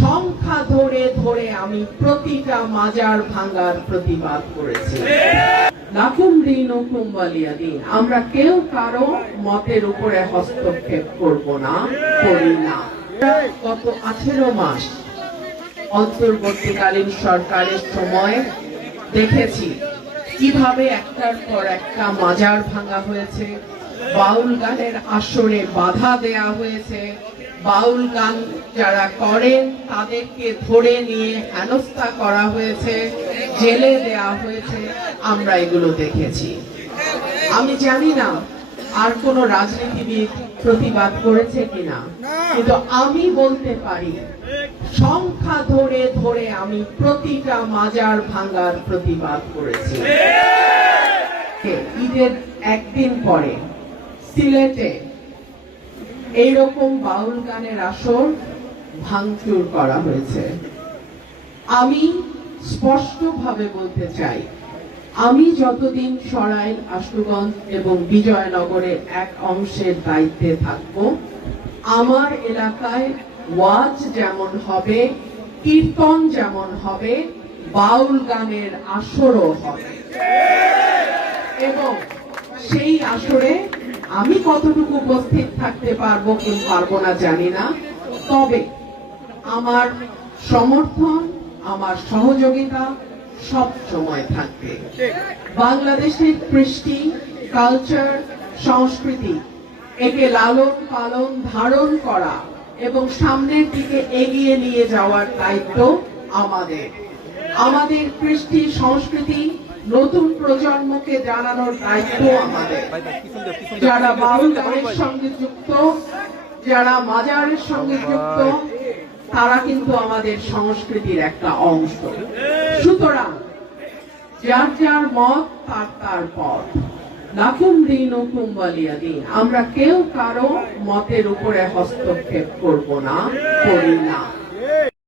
সংখ্যা ধরে ধরে আমি প্রতিটা মাজার ভাঙার প্রতিবাদ করেছি। লাকুম দীনুকুম ওয়ালিয়া দীন। আমরা কেউ কারো মতের উপরে হস্তক্ষেপ করব না, করি না। গত 18 মাস অন্তর্বর্তীকালীন সরকারের সময় দেখেছি কিভাবে একটার পর একটা মাজার ভাঙা হয়েছে, বাউল গানের আসরে বাধা দেয়া হয়েছে, বাউল গান যারা করেন তাদেরকে ধরে নিয়ে হেনস্থা করা হয়েছে, জেলে দেয়া হয়েছে। আমরা এগুলো দেখেছি। আমি জানি না আর কোন রাজনীতিবিদ প্রতিবাদ করেছে কিনা, কিন্তু আমি বলতে পারি সংখ্যা ধরে ধরে আমি প্রতিটা মাজার ভাঙার প্রতিবাদ করেছি। ঈদের একদিন পরে সিলেটে এইরকম বাউল গানের আসর ভাঙচুর করা হয়েছে। আমি স্পষ্টভাবে বলতে চাই, আমি যতদিন সরাইল, আশুগঞ্জ এবং বিজয়নগরের এক অংশের দায়িত্বে থাকব, আমার এলাকায় ওয়াজ যেমন হবে, কীর্তন যেমন হবে, বাউল গানের আসরও হবে। এবং সেই আসরে আমি কতটুকু উপস্থিত থাকতে পারবো কি পারবো না জানি না, তবে আমার সমর্থন, আমার সহযোগিতা সব সময় থাকবে। বাংলাদেশের কৃষ্টি, কালচার, সংস্কৃতি, একে লালন পালন, ধারণ করা এবং সামনের দিকে এগিয়ে নিয়ে যাওয়ার দায়িত্ব আমাদের। আমাদের কৃষ্টি, সংস্কৃতি নতুন প্রজন্মকে জানানোর দায়িত্ব আমাদের। যারা বাউল গানের সঙ্গে যুক্ত, যারা মাজারের সঙ্গে যুক্ত, তারা কিন্তু আমাদের সংস্কৃতির একটা অংশ। সুতরাং যার যার মত তার তার পথ। লাকুম দীনুকুম ওয়ালিয়া দীন। আমরা কেউ কারো মতের উপরে হস্তক্ষেপ করব না, করি না।